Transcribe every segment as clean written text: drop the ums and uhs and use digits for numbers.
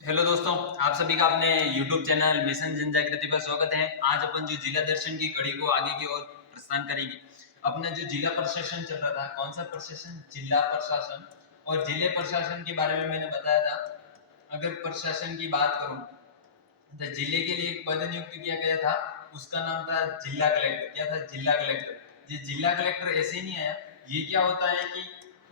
Hello दोस्तों, आप सभी का अपने YouTube चैनल मिशन जनजागृति पर स्वागत है। आज अपन जो जिला दर्शन की कड़ी को आगे की ओर प्रस्थान करेंगे। अपना जो जिला प्रशासन चल रहा था, कौन सा प्रशासन? जिला प्रशासन। और जिले प्रशासन के बारे में मैंने बताया था। अगर प्रशासन की बात करूं तो जिले के लिए एक पद नियुक्त किया गया था, उसका नाम था जिला कलेक्टर। क्या था? जिला कलेक्टर। ये जिला कलेक्टर ऐसे नहीं आया। ये क्या होता है कि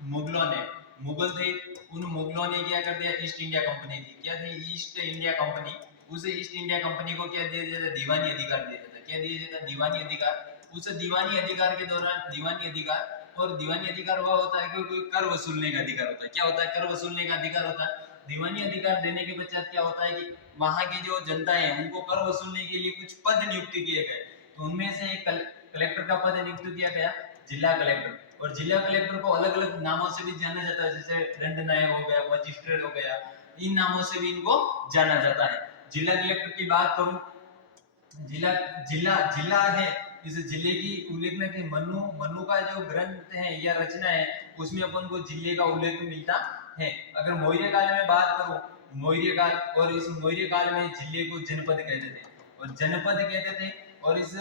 मुगलों ने, मुगल थे, उन मुगलों ने क्या कर दिया? ईस्ट इंडिया कंपनी थी। क्या थी? East India company. उस ईस्ट इंडिया कंपनी को क्या दिया जाता? दीवानी अधिकार दिया जाता। क्या दिया जाता? दीवानी अधिकार। उस दीवानी अधिकार के दौरान दीवानी अधिकार, और दीवानी अधिकार हुआ होता है कि कोई कर वसूलने का अधिकार होता है। क्या होता है? कर वसूलने का अधिकार होता है। दीवानी अधिकार देने के पश्चात क्या होता है कि वहां की जो जनता है उनको कर वसूलने के लिए कुछ पद नियुक्त किए गए। तो उनमें से एक कलेक्टर का पद नियुक्त किया गया, जिला कलेक्टर। और जिला कलेक्टर को अलग अलग नामों से भी जाना जाता है, जैसे दंड नायक हो गया, मजिस्ट्रेट हो गया, इन नामों से भी इनको जाना जाता है। जिला कलेक्टर की बात करूं, जिला जिला जिला है, इस जिले की उल्लेखना की मनु मनु का जो ग्रंथ है या रचना है, उसमें अपन को जिले का उल्लेख मिलता है। अगर मौर्य काल में बात करूं, मौर्य काल, और इस मौर्य काल में जिले को जनपद कहते थे, और जनपद कहते थे। और इस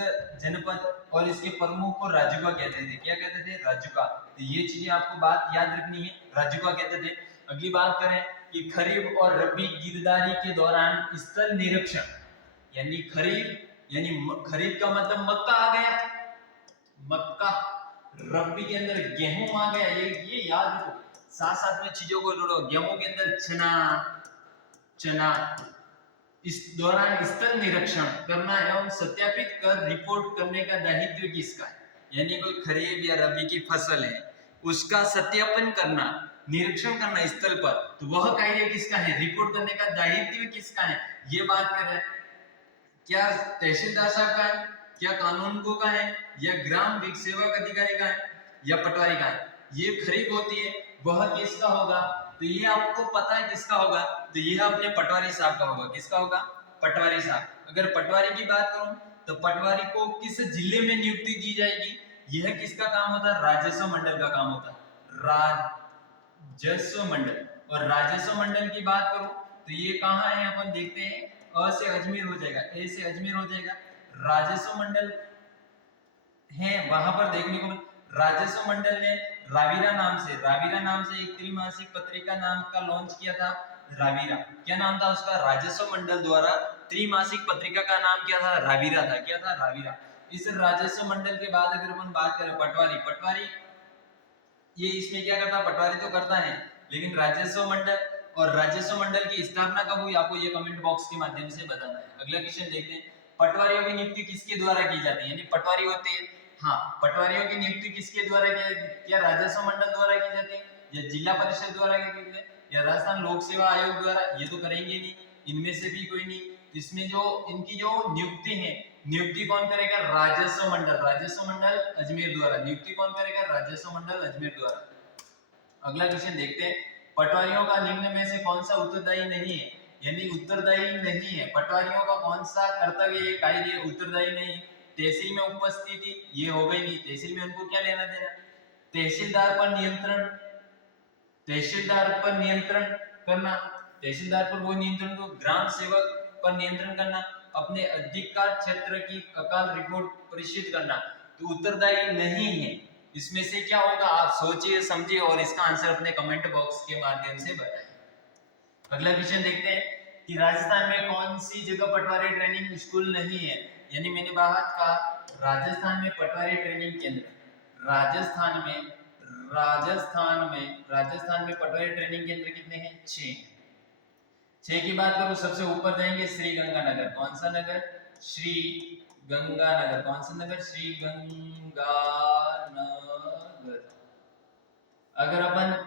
जनपद और इसके प्रमुख को राजुका कहते थे। क्या कहते थे? राजुका। तो ये चीजें आपको बात याद रखनी है, राजुका कहते थे। अगली बात करें कि खरीफ और रबी गिरदारी के दौरान स्थल निरीक्षण, यानी खरीफ, यानी खरीफ का मतलब मक्का आ गया, मक्का। रबी के अंदर गेहूं आ गया, ये याद रखो। साथ साथ में चीजों को जोड़ो। गेहूं के अंदर चना, चना। इस दौरान स्थल निरीक्षण करना एवं सत्यापित कर रिपोर्ट करने का दायित्व किसका है? यानी कोई खरीफ या रबी की फसल है, उसका सत्यापन करना, निरीक्षण करना स्थल पर, तो वह कार्य किसका है? रिपोर्ट करने का दायित्व किसका है? ये बात कर रहे हैं। क्या तहसीलदार साहब का है, क्या कानून को का है, या ग्राम विक सेवक अधिकारी का है, या पटवारी का है? ये खरीद होती है, वह किसका होगा? तो ये आपको पता है किसका होगा, तो यह अपने पटवारी साहब का होगा। किसका होगा? पटवारी साहब। अगर पटवारी की बात करूं तो पटवारी को किस जिले में नियुक्ति दी जाएगी? यह किसका काम होता है? राजस्व मंडल का काम होता है, राजस्व मंडल। और राजस्व मंडल की बात करूं तो ये कहाँ है? अपन देखते हैं। अ से अजमेर हो जाएगा, ए से अजमेर हो जाएगा। राजस्व मंडल है वहां पर देखने को राजस्व मंडल ने रावीरा नाम से एक त्रिमासिक पत्रिका नाम का लॉन्च किया था। रावीरा, क्या नाम था उसका? राजस्व मंडल द्वारा त्रिमासिक पत्रिका का नाम क्या था? रावीरा था। क्या था? रावीरा। इस राजस्व मंडल के बाद अगर अपन बात करें पटवारी, पटवारी ये इसमें क्या करता? पटवारी तो करता है, लेकिन राजस्व मंडल, और राजस्व मंडल की स्थापना कब हुई आपको ये कमेंट बॉक्स के माध्यम से बताना है। अगला क्वेश्चन देखते हैं। पटवारियों की नियुक्ति किसके द्वारा की जाती है? यानी पटवारी होते हैं, हाँ, पटवारियों की नियुक्ति किसके द्वारा की जाती है? क्या राजस्व मंडल द्वारा की जाती है, या जिला परिषद द्वारा की जाती है, या राजस्थान लोक सेवा आयोग द्वारा? ये तो करेंगे नहीं, इनमें से भी कोई नहीं। इसमें जो इनकी जो नियुक्ति है, नियुक्ति कौन करेगा? राजस्व मंडल, राजस्व मंडल अजमेर द्वारा। नियुक्ति कौन करेगा? राजस्व मंडल अजमेर द्वारा। अगला क्वेश्चन देखते हैं। पटवारियों का निम्न में से कौन सा उत्तरदायी नहीं है? यानी उत्तरदायी नहीं है, पटवारियों का कौन सा कर्तव्य कार्य उत्तरदायी नहीं? तहसील में उपस्थिति, ये हो गई नहीं, तहसील में उनको क्या लेना देना? तहसीलदार पर नियंत्रण, तहसीलदार पर नियंत्रण करना, तहसीलदार पर वो नियंत्रण को ग्राम सेवक पर नियंत्रण करना, अपने अधिकार क्षेत्र की अकाल रिपोर्ट प्रेषित करना। तो उत्तरदायी नहीं है। इसमें से क्या होगा? आप सोचिए, समझिए, और इसका आंसर अपने कमेंट बॉक्स के माध्यम से बताएं। अगला क्वेश्चन देखते हैं कि राजस्थान में कौन सी जगह पटवारी ट्रेनिंग स्कूल नहीं है? यानी मैंने बात का राजस्थान में पटवारी ट्रेनिंग केंद्र, राजस्थान में राजस्थान में पटवारी ट्रेनिंग केंद्र कितने हैं? 6। 6 की बात करूं, सबसे ऊपर जाएंगे श्री गंगानगर। कौन सा नगर? श्री गंगानगर। कौन सा नगर? श्री गंगानगर। अगर अपन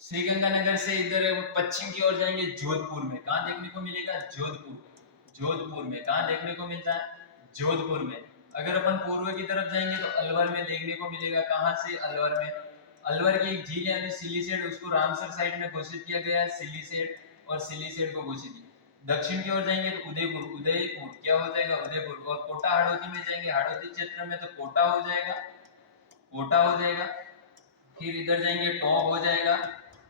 श्री गंगानगर से इधर पश्चिम की ओर जाएंगे, जोधपुर में कहां देखने को मिलेगा? जोधपुर। जोधपुर में कहां देखने को मिलता है? जोधपुर में। अगर अपन पूर्व की तरफ जाएंगे तो अलवर में देखने को मिलेगा। कहां से? अलवर में। अलवर की एक झील है सिलीसेट, उसको रामसर साइड में घोषित किया गया है, सिलीसेट, और सिलीसेट को घोषित किया। दक्षिण की ओर जाएंगे तो उदयपुर, उदयपुर क्या हो जाएगा? उदयपुर। और कोटा हाड़ौती में जाएंगे, हाड़ौती क्षेत्र में तो कोटा हो जाएगा, कोटा हो जाएगा। फिर इधर जाएंगे टोंक हो जाएगा,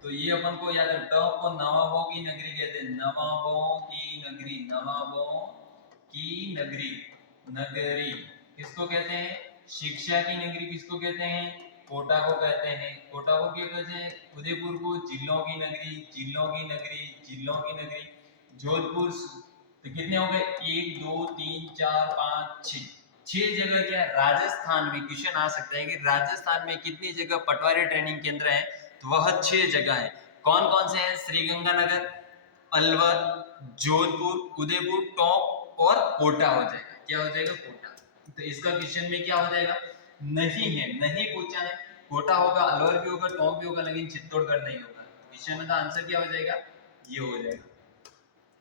तो ये अपन को याद रखना है, को नवाबों की नगरी कहते हैं, नवाबों की नगरी, नवाबों की नगरी, नगरी किसको कहते हैं? शिक्षा की नगरी किसको कहते हैं? कोटा को कहते हैं। कोटा को क्या कहते हैं? उदयपुर को जिलों की नगरी, जिलों की नगरी, जिलों की नगरी। जोधपुर तो कितने हो गए? 1 2 3 4 5 6, 6 जगह क्या है? राजस्थान में क्वेश्चन आ सकता है कि राजस्थान में कितनी जगह पटवारी ट्रेनिंग केंद्र है? तो वह 6 जगह है। कौन कौन से हैं? श्रीगंगानगर, अलवर, जोधपुर, उदयपुर, टोंक और कोटा हो जाएगा। क्या हो जाएगा? कोटा। तो इसका क्वेश्चन में क्या हो जाएगा? नहीं है, नहीं पूछा है। कोटा होगा, अलवर भी होगा, टोंक भी होगा, लेकिन चित्तौड़गढ़ नहीं होगा। क्वेश्चन में का आंसर क्या हो जाएगा? ये हो जाएगा।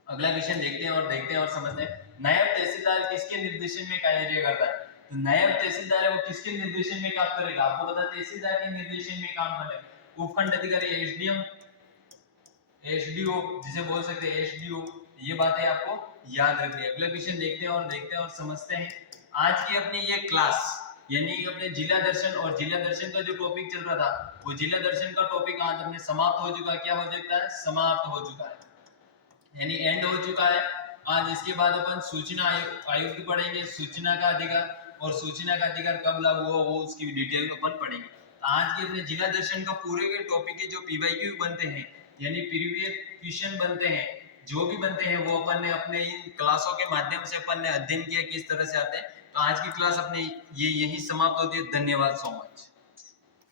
अगला क्वेश्चन देखते हैं और समझते हैं। नायब तहसीलदार किसके निर्देशन में कार्य करता है? तो नायब तहसीलदार है वो किसके निर्देशन में काम करेगा? आपको पता है तहसीलदार के निर्देशन में काम करेगा। उपखंड अधिकारी एसडीएम, एसडीओ जिसे बोल सकते हैं एसडीओ, ये बातें आपको याद रखनी है। अगला क्वेश्चन देखते हैं और समझते हैं। आज की अपनी ये क्लास यानी कि अपने जिला दर्शन और जिला दर्शन का जो टॉपिक चल रहा था, वो जिला दर्शन का टॉपिक आज अपने समाप्त हो चुका है। क्या हो चुका है? समाप्त हो चुका है, यानी एंड हो चुका है आज। इसके बाद अपन सूचना आयुक्त पढ़ेंगे, सूचना का अधिकार, और सूचना का अधिकार कब लागू हुआ वो उसकी डिटेल अपन पढ़ेंगे। आज के अपने जिला दर्शन का पूरे के टॉपिक के जो पीवाईक्यू बनते हैं यानी प्रीवियस क्वेश्चन बनते हैं, जो भी बनते हैं वो अपन ने अपने इन क्लासों के माध्यम से अपन ने अध्ययन किया किस तरह से आते हैं। तो आज की क्लास अपने ये यही समाप्त होती है। धन्यवाद सो मच।